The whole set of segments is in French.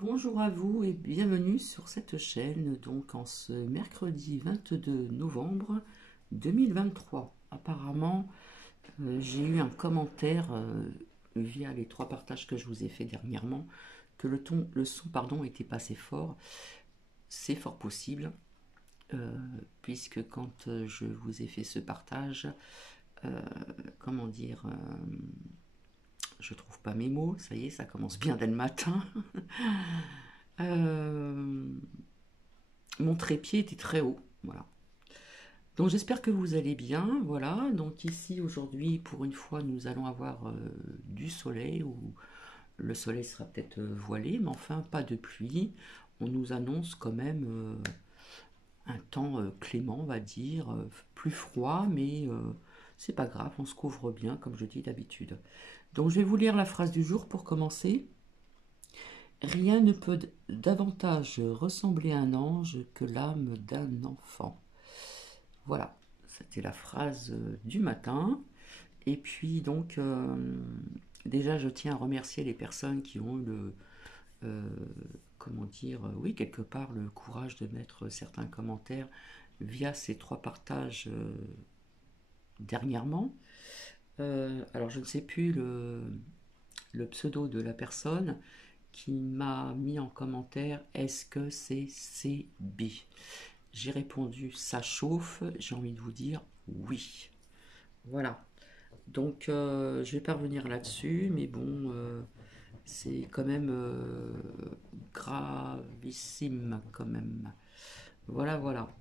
Bonjour à vous et bienvenue sur cette chaîne, donc en ce mercredi 22 novembre 2023. Apparemment, j'ai eu un commentaire via les trois partages que je vous ai fait dernièrement que le son pardon, était pas assez fort. C'est fort possible, puisque quand je vous ai fait ce partage, comment dire, je trouve pas mes mots, ça y est, ça commence bien dès le matin. Euh, Mon trépied était très haut, voilà. Donc j'espère que vous allez bien, voilà. Donc ici aujourd'hui, pour une fois, nous allons avoir du soleil, ou le soleil sera peut-être voilé, mais enfin pas de pluie. On nous annonce quand même un temps clément, on va dire, plus froid, mais c'est pas grave, on se couvre bien, comme je dis d'habitude. Donc je vais vous lire la phrase du jour pour commencer. Rien ne peut davantage ressembler à un ange que l'âme d'un enfant. Voilà, c'était la phrase du matin. Et puis donc, déjà, je tiens à remercier les personnes qui ont eu euh, comment dire, oui, quelque part, le courage de mettre certains commentaires via ces trois partages dernièrement. Alors, je ne sais plus le pseudo de la personne qui m'a mis en commentaire est-ce que c'est CB. J'ai répondu ça chauffe, j'ai envie de vous dire oui. Voilà. Donc je vais pas revenir là-dessus, mais bon, c'est quand même gravissime quand même. Voilà, voilà.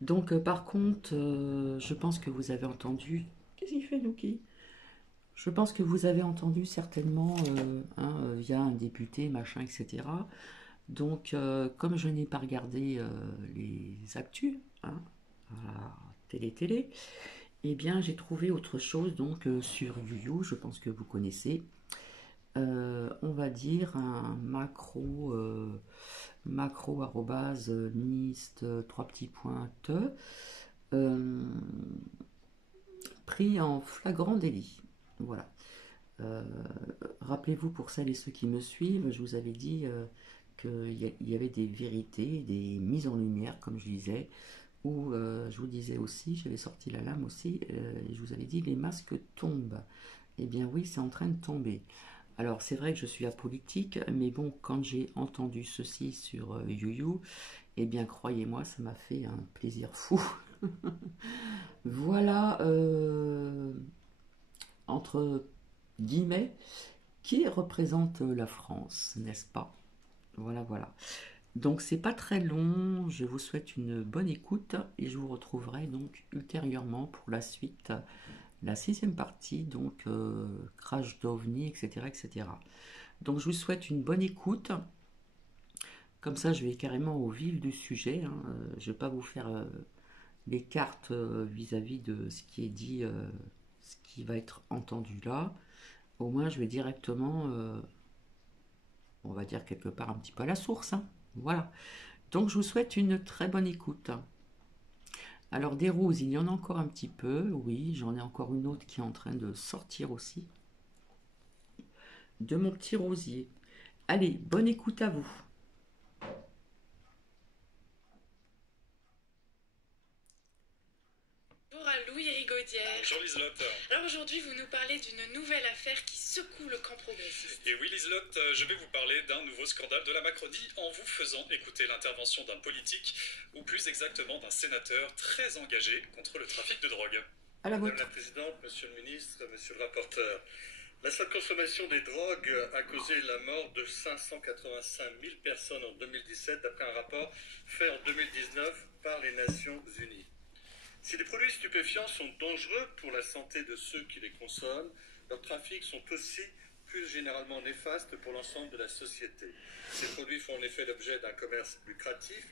Donc par contre, je pense que vous avez entendu. Qu'est-ce qu'il fait, Nuki? Je pense que vous avez entendu certainement via un député, machin, etc. Donc, comme je n'ai pas regardé les actus, hein, à la télé, eh bien, j'ai trouvé autre chose donc sur YouYou, je pense que vous connaissez. On va dire un macro arrobase ministre 3 petits points euh, pris en flagrant délit. Voilà. Euh, Rappelez-vous, pour celles et ceux qui me suivent, je vous avais dit qu'il y avait des vérités, des mises en lumière, comme je disais, où je vous disais aussi, j'avais sorti la lame aussi, et je vous avais dit les masques tombent. Eh bien oui, c'est en train de tomber. Alors c'est vrai que je suis apolitique, mais bon, quand j'ai entendu ceci sur YouYou, eh bien croyez-moi, ça m'a fait un plaisir fou. Voilà, entre guillemets, qui représente la France, n'est-ce pas? Voilà, voilà. Donc c'est pas très long, je vous souhaite une bonne écoute et je vous retrouverai donc ultérieurement pour la suite, la sixième partie, donc crash d'OVNI, etc., etc. Donc je vous souhaite une bonne écoute, comme ça je vais carrément au vif du sujet, hein. Je vais pas vous faire les cartes vis-à-vis de ce qui est dit, ce qui va être entendu là. Au moins je vais directement, on va dire quelque part un petit peu à la source, hein. Voilà. Donc je vous souhaite une très bonne écoute. Alors des roses, il y en a encore un petit peu, oui, j'en ai encore une autre qui est en train de sortir aussi, de mon petit rosier. Allez, bonne écoute à vous. Bonjour à Louis Rigaudière. Bonjour Liselotte. Alors aujourd'hui, vous nous parlez d'une nouvelle affaire qui secoue le camp progressiste. Et oui Liselotte, je vais vous parler d'un nouveau scandale de la Macronie en vous faisant écouter l'intervention d'un politique, ou plus exactement d'un sénateur très engagé contre le trafic de drogue. À la Madame vôtre. la Présidente, Monsieur le Ministre, Monsieur le rapporteur, la seule consommation des drogues a causé la mort de 585 000 personnes en 2017, d'après un rapport fait en 2019 par les Nations Unies. Si les produits stupéfiants sont dangereux pour la santé de ceux qui les consomment, leurs trafics sont aussi plus généralement néfastes pour l'ensemble de la société. Ces produits font en effet l'objet d'un commerce lucratif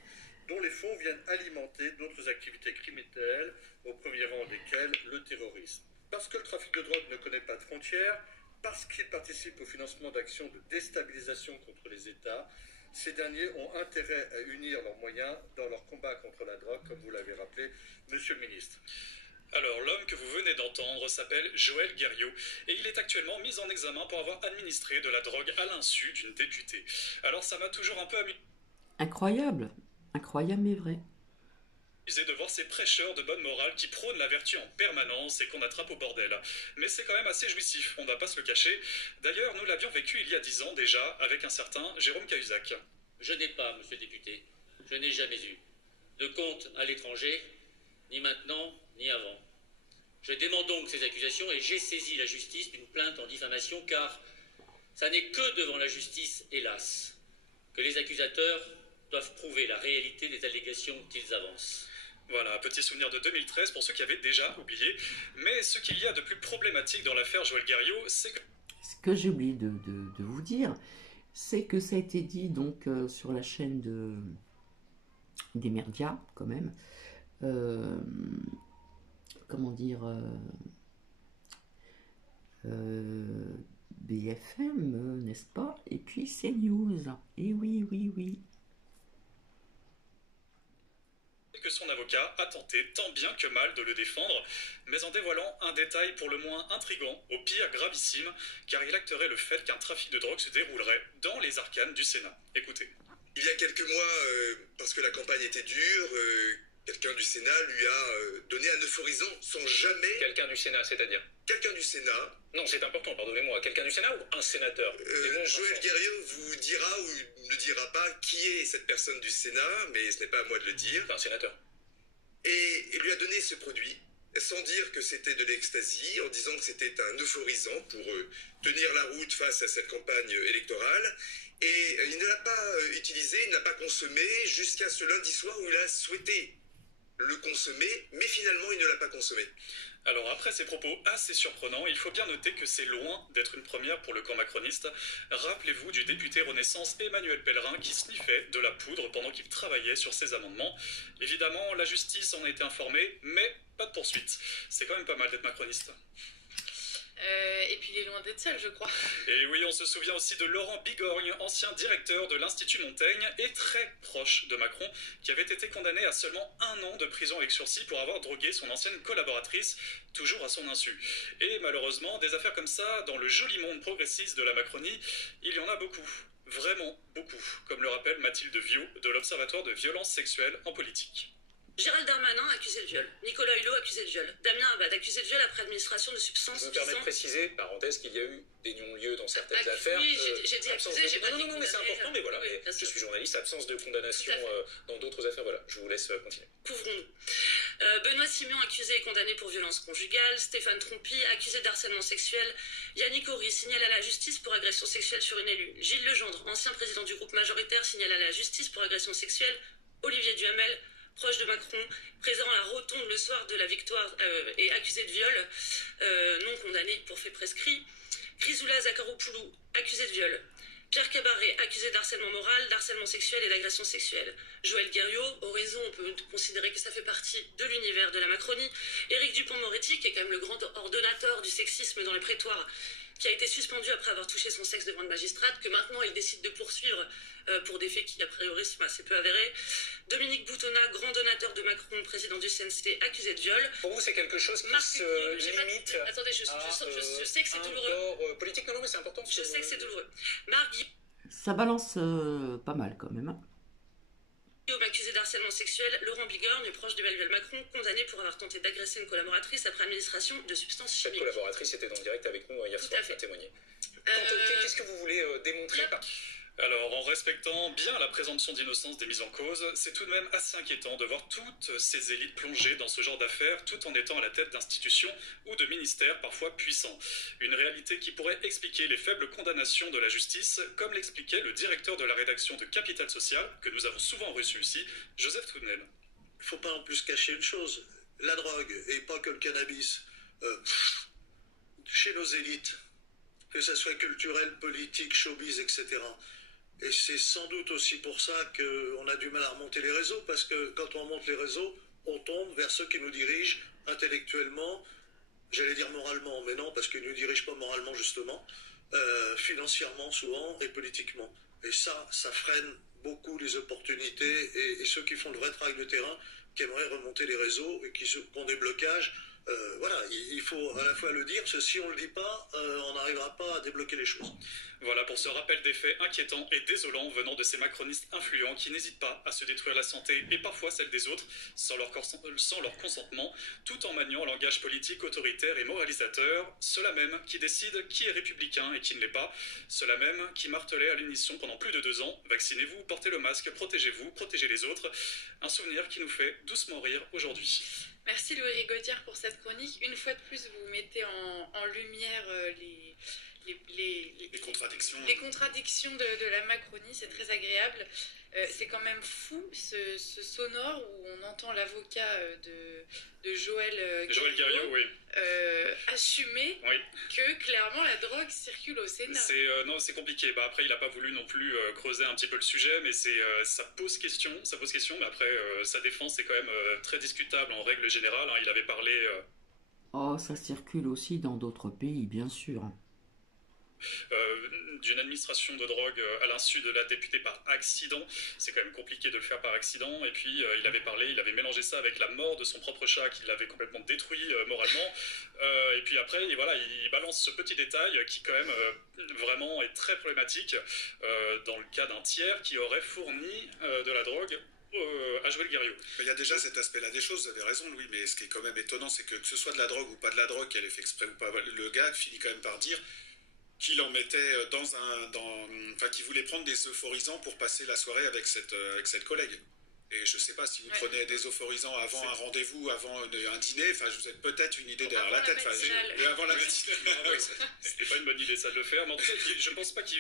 dont les fonds viennent alimenter d'autres activités criminelles, au premier rang desquelles le terrorisme. Parce que le trafic de drogue ne connaît pas de frontières, parce qu'il participe au financement d'actions de déstabilisation contre les États, ces derniers ont intérêt à unir leurs moyens dans leur combat contre la drogue, comme vous l'avez rappelé, Monsieur le Ministre. Alors, l'homme que vous venez d'entendre s'appelle Joël Guerriot et il est actuellement mis en examen pour avoir administré de la drogue à l'insu d'une députée. Alors, ça m'a toujours un peu amusé Incroyable. Incroyable mais vrai. de voir ces prêcheurs de bonne morale qui prônent la vertu en permanence et qu'on attrape au bordel. Mais c'est quand même assez jouissif, on ne va pas se le cacher. D'ailleurs, nous l'avions vécu il y a 10 ans déjà avec un certain Jérôme Cahuzac. Je n'ai pas, monsieur le député, je n'ai jamais eu de compte à l'étranger, ni maintenant, ni avant. Je dément donc ces accusations et j'ai saisi la justice d'une plainte en diffamation car ça n'est que devant la justice, hélas, que les accusateurs doivent prouver la réalité des allégations qu'ils avancent. Voilà, un petit souvenir de 2013 pour ceux qui avaient déjà oublié. Mais ce qu'il y a de plus problématique dans l'affaire Joël Guerriot, c'est que... Ce que j'ai oublié de vous dire, c'est que ça a été dit donc sur la chaîne des médias, quand même. Comment dire BFM, n'est-ce pas? Et puis CNews. Et oui, oui, oui. que son avocat a tenté tant bien que mal de le défendre, mais en dévoilant un détail pour le moins intrigant, au pire gravissime, car il acterait le fait qu'un trafic de drogue se déroulerait dans les arcanes du Sénat. Écoutez. Il y a quelques mois, parce que la campagne était dure, quelqu'un du Sénat lui a donné un euphorisant sans jamais... Quelqu'un du Sénat, c'est-à-dire? Quelqu'un du Sénat... Non, c'est important, pardonnez-moi. Quelqu'un du Sénat ou un sénateur? Joël Guerriot vous dira ou ne dira pas qui est cette personne du Sénat, mais ce n'est pas à moi de le dire. Un sénateur. Et il lui a donné ce produit, sans dire que c'était de l'ecstasy, en disant que c'était un euphorisant pour tenir la route face à cette campagne électorale. Et il ne l'a pas utilisé, il ne l'a pas consommé jusqu'à ce lundi soir où il a souhaité le consommer, mais finalement il ne l'a pas consommé. Alors après ces propos assez surprenants, il faut bien noter que c'est loin d'être une première pour le camp macroniste. Rappelez-vous du député Renaissance Emmanuel Pellerin qui sniffait de la poudre pendant qu'il travaillait sur ses amendements. Évidemment, la justice en a été informée, mais pas de poursuite. C'est quand même pas mal d'être macroniste. Et puis il est loin d'être seul, je crois. Et oui, on se souvient aussi de Laurent Bigorgne, ancien directeur de l'Institut Montaigne et très proche de Macron, qui avait été condamné à seulement 1 an de prison avec sursis pour avoir drogué son ancienne collaboratrice, toujours à son insu. Et malheureusement, des affaires comme ça, dans le joli monde progressiste de la Macronie, il y en a beaucoup. Vraiment beaucoup, comme le rappelle Mathilde Viau de l'Observatoire de violences sexuelles en politique. Gérald Darmanin accusé de viol. Nicolas Hulot accusé de viol. Damien Abad accusé de viol après administration de substances. Je me permets de préciser, parenthèse, qu'il y a eu des non-lieux dans certaines affaires. Oui, j'ai dit accusé, j'ai pas dit non, mais c'est important, mais voilà. Oui, je suis journaliste, absence de condamnation dans d'autres affaires, voilà. Je vous laisse continuer. Couvrons-nous. Benoît Simion accusé et condamné pour violence conjugale. Stéphane Trompi accusé d'harcèlement sexuel. Yannick Horry signale à la justice pour agression sexuelle sur une élue. Gilles Legendre, ancien président du groupe majoritaire, signale à la justice pour agression sexuelle. Olivier Duhamel, proche de Macron, présent à la rotonde le soir de la victoire et accusé de viol, non condamné pour fait prescrit. Chrysoula Zakharopoulou, accusé de viol. Pierre Cabaret, accusé d'harcèlement moral, d'harcèlement sexuel et d'agression sexuelle. Joël Guerriot, Horizon, on peut considérer que ça fait partie de l'univers de la Macronie. Éric Dupond-Moretti, qui est quand même le grand ordonnateur du sexisme dans les prétoires, qui a été suspendu après avoir touché son sexe devant une magistrate, que maintenant il décide de poursuivre pour des faits qui, a priori, sont assez peu avérés. Dominique Boutonnat, grand donateur de Macron, président du CNCT, accusé de viol. Pour vous, c'est quelque chose qui se limite Attendez, je sais que c'est douloureux. Politique, non, mais c'est important. Je sais que c'est douloureux. Marc Ça balance pas mal quand même. Guillaume, accusé d'harcèlement sexuel. Laurent Bigorgne, proche d'Emmanuel Macron, condamné pour avoir tenté d'agresser une collaboratrice après administration de substances chimiques. Cette collaboratrice était en direct avec nous hier soir pour témoigner. Qu'est-ce que vous voulez démontrer Alors, en respectant bien la présomption d'innocence des mises en cause, c'est tout de même assez inquiétant de voir toutes ces élites plongées dans ce genre d'affaires tout en étant à la tête d'institutions ou de ministères parfois puissants. Une réalité qui pourrait expliquer les faibles condamnations de la justice, comme l'expliquait le directeur de la rédaction de Capital Social, que nous avons souvent reçu ici, Joseph Tounel. Il ne faut pas en plus cacher une chose, la drogue, et pas que le cannabis, chez nos élites, que ce soit culturel, politique, showbiz, etc., et c'est sans doute aussi pour ça qu'on a du mal à remonter les réseaux, parce que quand on remonte les réseaux, on tombe vers ceux qui nous dirigent intellectuellement, j'allais dire moralement, mais non, parce qu'ils ne nous dirigent pas moralement justement, financièrement souvent et politiquement. Et ça freine beaucoup les opportunités et ceux qui font le vrai travail de terrain, qui aimeraient remonter les réseaux et qui ont des blocages Voilà, il faut à la fois le dire, parce que si on ne le dit pas, on n'arrivera pas à débloquer les choses. Voilà pour ce rappel des faits inquiétants et désolants venant de ces macronistes influents qui n'hésitent pas à se détruire la santé et parfois celle des autres sans leur consentement, tout en maniant un langage politique autoritaire et moralisateur, ceux-là même qui décident qui est républicain et qui ne l'est pas, ceux-là même qui martelaient à l'unisson pendant plus de 2 ans, vaccinez-vous, portez le masque, protégez-vous, protégez les autres, un souvenir qui nous fait doucement rire aujourd'hui. Merci Louis Rigaudière pour cette chronique. Une fois de plus, vous mettez en lumière les contradictions de la Macronie, c'est très agréable. C'est quand même fou ce sonore où on entend l'avocat de Joël Guerriau, oui. Assumer que clairement la drogue circule au Sénat. Non, c'est compliqué. Après, il n'a pas voulu non plus creuser un petit peu le sujet, mais ça pose question. Mais après, sa défense est quand même très discutable en règle générale. Il avait parlé. Oh, ça circule aussi dans d'autres pays, bien sûr. D'une administration de drogue à l'insu de la députée par accident. C'est quand même compliqué de le faire par accident. Et puis il avait mélangé ça avec la mort de son propre chat qui l'avait complètement détruit moralement. Et puis après, il balance ce petit détail qui quand même vraiment est très problématique dans le cas d'un tiers qui aurait fourni de la drogue à Joël Guerriau. Il y a déjà cet aspect-là des choses, vous avez raison Louis, mais ce qui est quand même étonnant, c'est que ce soit de la drogue ou pas de la drogue, qu'elle ait fait exprès ou pas, le gars finit quand même par dire qu'il en mettait qu'il voulait prendre des euphorisants pour passer la soirée avec cette collègue. Et je ne sais pas si vous prenez des euphorisants avant un rendez-vous, avant un dîner, vous avez peut-être une idée derrière la tête. Avant la matinale. C'était pas une bonne idée ça de le faire, mais en tout cas, je pense pas si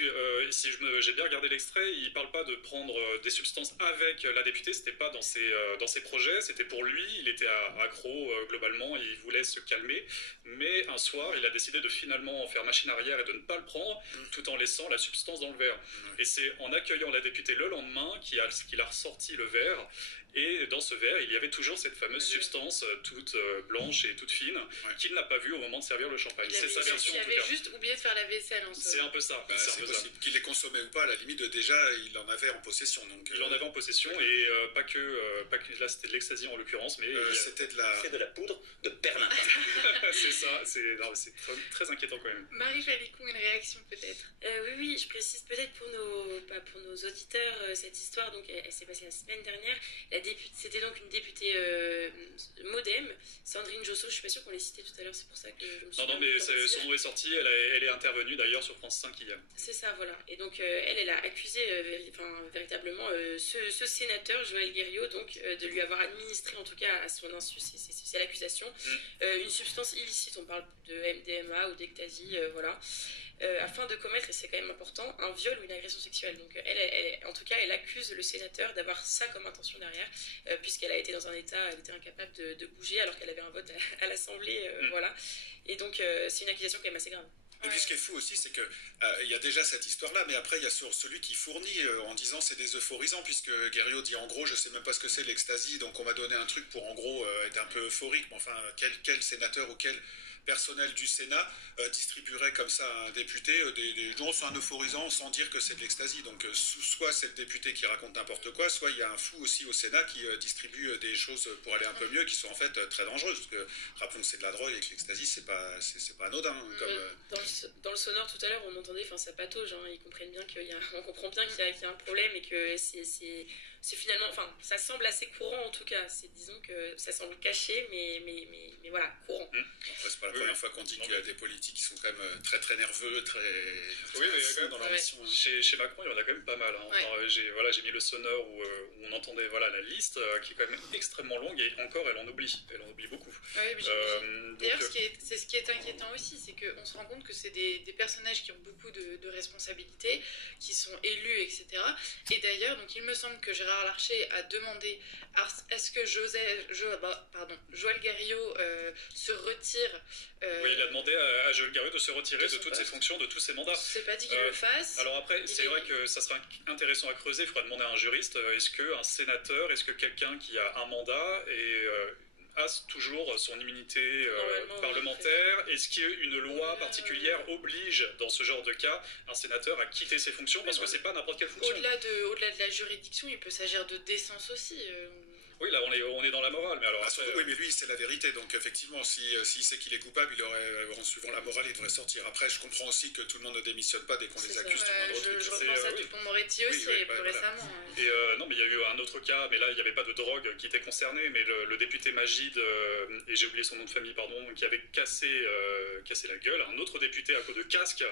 j'ai bien regardé l'extrait, il parle pas de prendre des substances avec la députée, c'était pas dans ses projets, c'était pour lui, il était accro globalement, il voulait se calmer, mais un soir, il a décidé de finalement faire machine arrière et de ne pas le prendre, tout en laissant la substance dans le verre. Et c'est en accueillant la députée le lendemain qu'il a ressorti le verre. Et dans ce verre, il y avait toujours cette fameuse substance toute blanche et toute fine qu'il n'a pas vue au moment de servir le champagne. C'est sa version en tout cas. Il avait juste oublié de faire la vaisselle en somme. C'est un peu ça. C'est possible qu'il les consommait ou pas, à la limite déjà il en avait en possession. Il en avait en possession et pas que là c'était de l'ecstasy en l'occurrence, mais c'était de la poudre de perlimpin. C'est ça, c'est très inquiétant quand même. Marie Falicon, une réaction peut-être. Oui, je précise peut-être pour nos auditeurs cette histoire, donc elle s'est passée la semaine dernière. C'était donc une députée MoDem, Sandrine Josso, je suis pas sûre qu'on l'ait citée tout à l'heure, c'est pour ça que je me suis... Non, mais son nom est sorti, elle est intervenue d'ailleurs sur France 5 hier. C'est ça, voilà. Et donc elle a accusé véritablement ce sénateur, Joël Guerriau, donc de lui avoir administré, en tout cas à son insu, c'est l'accusation, une substance illicite, on parle de MDMA ou d'ecstasy, voilà. Afin de commettre, et c'est quand même important, un viol ou une agression sexuelle. Donc en tout cas, elle accuse le sénateur d'avoir ça comme intention derrière, puisqu'elle a été dans un état, elle était incapable de bouger alors qu'elle avait un vote à l'Assemblée, voilà. Et donc c'est une accusation quand même assez grave. Et puis ce qui est fou aussi, c'est que il y a déjà cette histoire-là, mais après il y a celui qui fournit en disant c'est des euphorisants, puisque Guerriau dit en gros je sais même pas ce que c'est l'ecstasy, donc on m'a donné un truc pour en gros être un peu euphorique, mais enfin quel sénateur ou quel personnel du Sénat distribuerait comme ça à un député des gens c'est un euphorisant sans dire que c'est de l'ecstasy. Donc soit c'est le député qui raconte n'importe quoi, soit il y a un fou aussi au Sénat qui distribue des choses pour aller un peu mieux qui sont en fait très dangereuses, parce que rappelons que c'est de la drogue et que l'ecstasy c'est pas anodin Dans le sonore tout à l'heure on entendait, ça patauge, ils comprennent bien on comprend bien qu'il y a un problème et que c'est finalement, ça semble assez courant en tout cas, disons que ça semble caché mais voilà, courant. Après, c'est pas la première fois qu'on dit qu'il y a des politiques qui sont quand même très très nerveux, très mais dans leur mission. Chez Macron, il y en a quand même pas mal. J'ai mis le sonore où on entendait la liste qui est quand même extrêmement longue et encore elle en oublie beaucoup. D'ailleurs, c'est ce qui est inquiétant aussi, c'est qu'on se rend compte que c'est des personnages qui ont beaucoup de responsabilités, qui sont élus, etc. Et d'ailleurs, donc il me semble que Gérard Larcher a demandé est-ce que Joël Guerriau se retire. Oui, il a demandé à Joël Guerriau de se retirer de toutes ses fonctions, de tous ses mandats. C'est pas dit qu'il le fasse. Alors après, c'est vrai que ça sera intéressant à creuser. Il faudra demander à un juriste est-ce qu'un sénateur, est-ce que quelqu'un qui a un mandat a toujours son immunité parlementaire? Est-ce qu'une loi particulière oblige, dans ce genre de cas, un sénateur à quitter ses fonctions? Parce que c'est pas n'importe quelle fonction. Au-delà de la juridiction, il peut s'agir de décence aussi. Oui, là, on est dans la morale, mais alors... Oui, mais lui, c'est la vérité, donc effectivement, s'il sait qu'il est coupable, en suivant la morale, il devrait sortir. Après, je comprends aussi que tout le monde ne démissionne pas dès qu'on les accuse du moindre truc. Je repense à Dupond-Moretti aussi, plus récemment. Et non, mais il y a eu un autre cas, mais là, il n'y avait pas de drogue qui était concernée, mais le député Magid, et j'ai oublié son nom de famille, pardon, qui avait cassé la gueule, un autre député à cause de casque,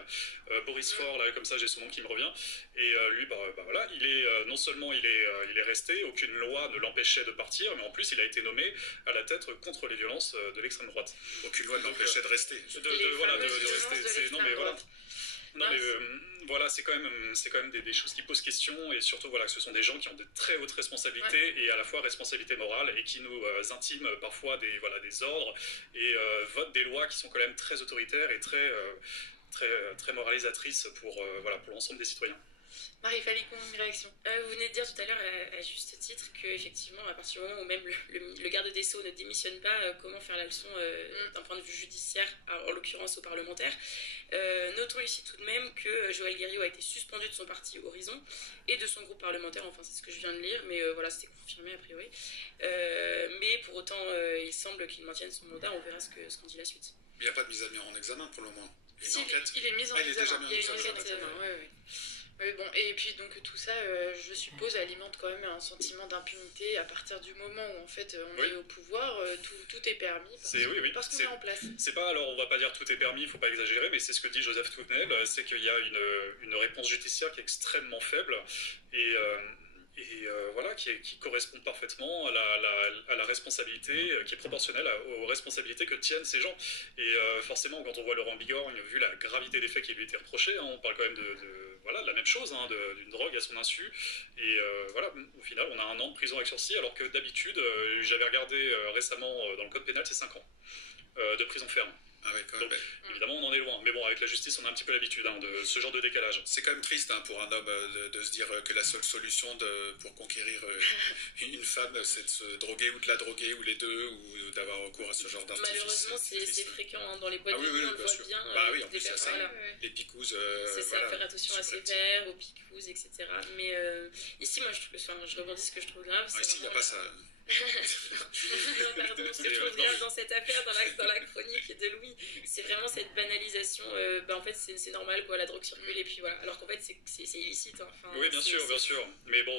Boris Faure, là, comme ça, j'ai son nom qui me revient, et lui, voilà, il est, non seulement il est resté, aucune loi ne l'empêchait de partir, mais en plus, il a été nommé à la tête contre les violences de l'extrême droite. Aucune loi ne l'empêchait de rester. De rester. Non, mais voilà. Non, mais voilà, c'est quand même des choses qui posent question, et surtout voilà, que ce sont des gens qui ont de très hautes responsabilités, et à la fois responsabilités morales, et qui nous intiment parfois des ordres, et votent des lois qui sont quand même très autoritaires et très moralisatrices pour l'ensemble des citoyens. Marie Falicon, une réaction. Vous venez de dire tout à l'heure, à juste titre, qu'effectivement, à partir du moment où même le garde des Sceaux ne démissionne pas, comment faire la leçon d'un point de vue judiciaire, en l'occurrence aux parlementaires. Notons ici tout de même que Joël Guerriau a été suspendu de son parti Horizon et de son groupe parlementaire, enfin c'est ce que je viens de lire, mais voilà, c'était confirmé a priori. Mais pour autant, il semble qu'il maintienne son mandat, on verra ce qu'en dit la suite. Il n'y a pas de mise en examen pour le moment. Si, il est mis en examen. Il y a une enquête, oui. Oui, bon, et puis donc tout ça, je suppose, alimente quand même un sentiment d'impunité à partir du moment où en fait on est au pouvoir, tout est permis parce qu'on est en place. C'est pas, alors on va pas dire tout est permis, il faut pas exagérer, mais c'est ce que dit Joseph Touvenel, c'est qu'il y a une réponse judiciaire qui est extrêmement faible et voilà, qui correspond parfaitement à la responsabilité, qui est proportionnelle aux responsabilités que tiennent ces gens. Et forcément, quand on voit Laurent Bigorgne, vu la gravité des faits qui lui étaient reprochés, on parle quand même de la même chose, d'une drogue à son insu. Et voilà, au final, on a 1 an de prison avec sursis, alors que d'habitude, j'avais regardé récemment dans le code pénal, c'est 5 ans de prison ferme. Ah oui, quand même. Donc, évidemment, on en est loin. Mais bon, avec la justice, on a un petit peu l'habitude de ce genre de décalage. C'est quand même triste pour un homme de se dire que la seule solution pour conquérir une femme, c'est de se droguer ou de la droguer, ou les deux, ou d'avoir recours à ce genre d'artifice. Malheureusement, c'est fréquent dans les boîtes de nuit, on le voit bien. Oui, en plus, c'est ça. Les picouzes. C'est ça, faire attention à ses verres, aux picouzes, etc. Mais ici, moi, je rebondis ce que je trouve grave. Ici, il n'y a pas ça. Non, pardon, ce que je trouve grave dans cette affaire, dans la chronique de Louis, c'est vraiment cette banalisation. En fait, c'est normal, quoi, la drogue circule, et puis voilà. Alors qu'en fait, c'est illicite. Enfin, oui, bien sûr. Mais bon,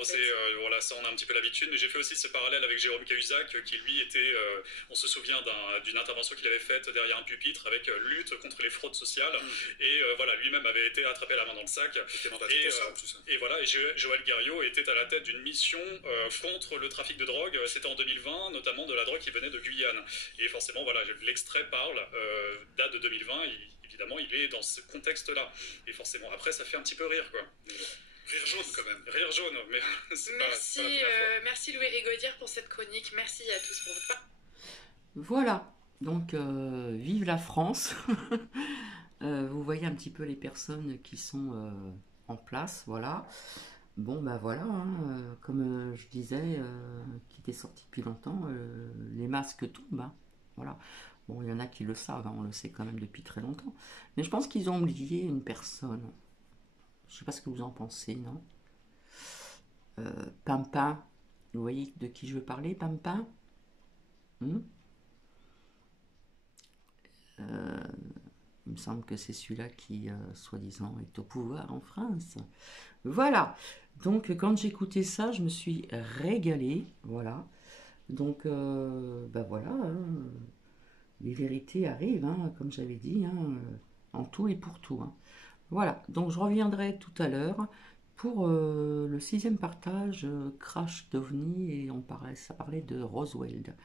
voilà, ça, on a un petit peu l'habitude. Mais j'ai fait aussi ce parallèle avec Jérôme Cahuzac, qui lui était, on se souvient d'une intervention qu'il avait faite derrière un pupitre avec lutte contre les fraudes sociales. Et voilà, lui-même avait été attrapé la main dans le sac. Et voilà, et Joël Guerriau était à la tête d'une mission contre le trafic de drogue. C'était en 2020, notamment de la drogue qui venait de Guyane. Et forcément, voilà, l'extrait parle, date de 2020, évidemment, il est dans ce contexte-là. Et forcément, après, ça fait un petit peu rire, quoi. Rire jaune, quand même. Rire jaune, mais c'est merci, merci Louis Rigaudière pour cette chronique. Merci à tous pour votre part. Voilà, donc vive la France. Vous voyez un petit peu les personnes qui sont en place, voilà. Bon, ben voilà, comme je disais, qui était sorti depuis longtemps, les masques tombent, voilà. Bon, il y en a qui le savent, on le sait quand même depuis très longtemps. Mais je pense qu'ils ont oublié une personne. Je sais pas ce que vous en pensez, non? Pimpin, vous voyez de qui je veux parler, Pimpin? Il me semble que c'est celui-là qui, soi-disant, est au pouvoir en France. Voilà. Donc, quand j'écoutais ça, je me suis régalée. Voilà. Donc, voilà. Les vérités arrivent, comme j'avais dit, en tout et pour tout. Voilà. Donc, je reviendrai tout à l'heure pour le 6e partage, crash d'OVNI, et ça parlait de Roswell.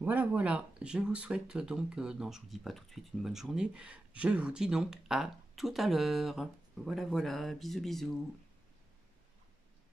Voilà. Je vous souhaite donc, non, je vous dis pas tout de suite une bonne journée. Je vous dis donc à tout à l'heure. Voilà. Bisous.